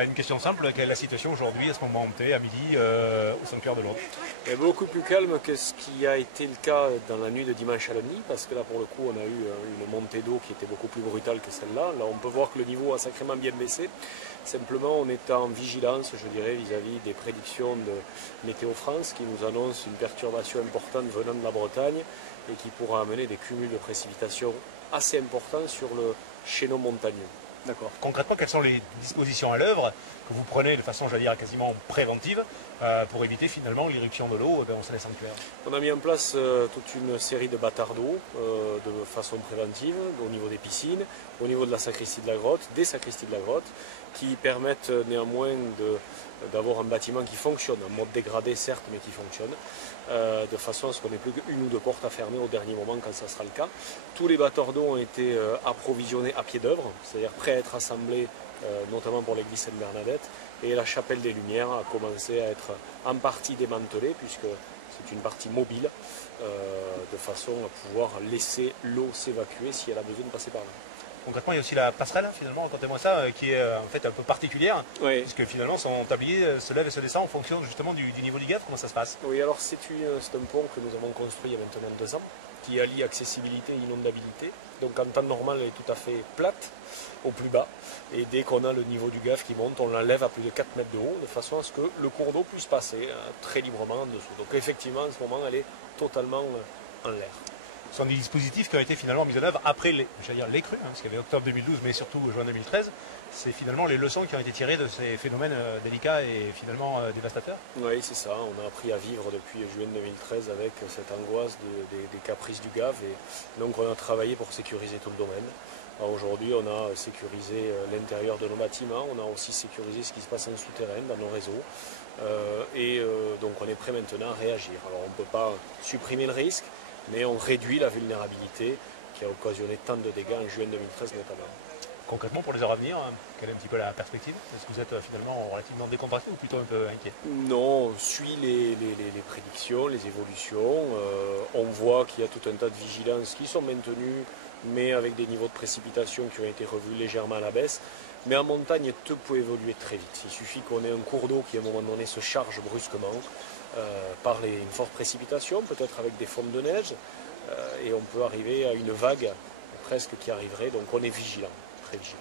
Une question simple, quelle est la situation aujourd'hui à ce moment T, à midi, au sanctuaire de Lourdes? Beaucoup plus calme que ce qui a été le cas dans la nuit de dimanche à lundi, parce que là pour le coup on a eu une montée d'eau qui était beaucoup plus brutale que celle-là. Là on peut voir que le niveau a sacrément bien baissé. Simplement on est en vigilance, je dirais, vis-à-vis des prédictions de Météo France qui nous annonce une perturbation importante venant de la Bretagne et qui pourra amener des cumuls de précipitations assez importants sur le chaînon montagneux. D'accord. Concrètement, quelles sont les dispositions à l'œuvre que vous prenez de façon, j'allais dire, quasiment préventive pour éviter finalement l'irruption de l'eau dans ces sanctuaires? On a mis en place toute une série de bâtards d'eau de façon préventive au niveau des piscines, au niveau de la sacristie de la grotte, des sacristies de la grotte, qui permettent néanmoins d'avoir un bâtiment qui fonctionne, en mode dégradé certes, mais qui fonctionne, de façon à ce qu'on n'ait plus qu'une ou deux portes à fermer au dernier moment quand ça sera le cas. Tous les bâtards d'eau ont été approvisionnés à pied d'œuvre, c'est-à-dire prêts à être assemblés, notamment pour l'église Sainte-Bernadette, et la chapelle des Lumières a commencé à être en partie démantelée, puisque c'est une partie mobile, de façon à pouvoir laisser l'eau s'évacuer si elle a besoin de passer par là. Concrètement, il y a aussi la passerelle, finalement, racontez-moi ça, qui est en fait un peu particulière, Oui. puisque finalement son tablier se lève et se descend en fonction justement du niveau du gave. Comment ça se passe? Oui, alors c'est un pont que nous avons construit il y a maintenant 2 ans, qui allie accessibilité et inondabilité. Donc en temps normal, elle est tout à fait plate, au plus bas, et dès qu'on a le niveau du gave qui monte, on l'enlève à plus de 4 mètres de haut, de façon à ce que le cours d'eau puisse passer très librement en dessous. Donc effectivement, en ce moment, elle est totalement en l'air. Ce sont des dispositifs qui ont été finalement mis en œuvre après les crues, parce qu'il y avait octobre 2012, mais surtout juin 2013. C'est finalement les leçons qui ont été tirées de ces phénomènes délicats et finalement dévastateurs. Oui, c'est ça. On a appris à vivre depuis juin 2013 avec cette angoisse des caprices du gave. Et donc on a travaillé pour sécuriser tout le domaine. Aujourd'hui, on a sécurisé l'intérieur de nos bâtiments, on a aussi sécurisé ce qui se passe en souterrain dans nos réseaux. Donc on est prêt maintenant à réagir. Alors on ne peut pas supprimer le risque, mais on réduit la vulnérabilité qui a occasionné tant de dégâts en juin 2013 notamment. Concrètement, pour les heures à venir, quelle est un petit peu la perspective? Est-ce que vous êtes finalement relativement décontracté ou plutôt un peu inquiet? Non, on suit les prédictions, les évolutions. On voit qu'il y a tout un tas de vigilances qui sont maintenues, mais avec des niveaux de précipitation qui ont été revus légèrement à la baisse. Mais en montagne, tout peut évoluer très vite. Il suffit qu'on ait un cours d'eau qui à un moment donné se charge brusquement par une forte précipitation, peut-être avec des fontes de neige, et on peut arriver à une vague presque qui arriverait. Donc on est vigilant, très vigilant.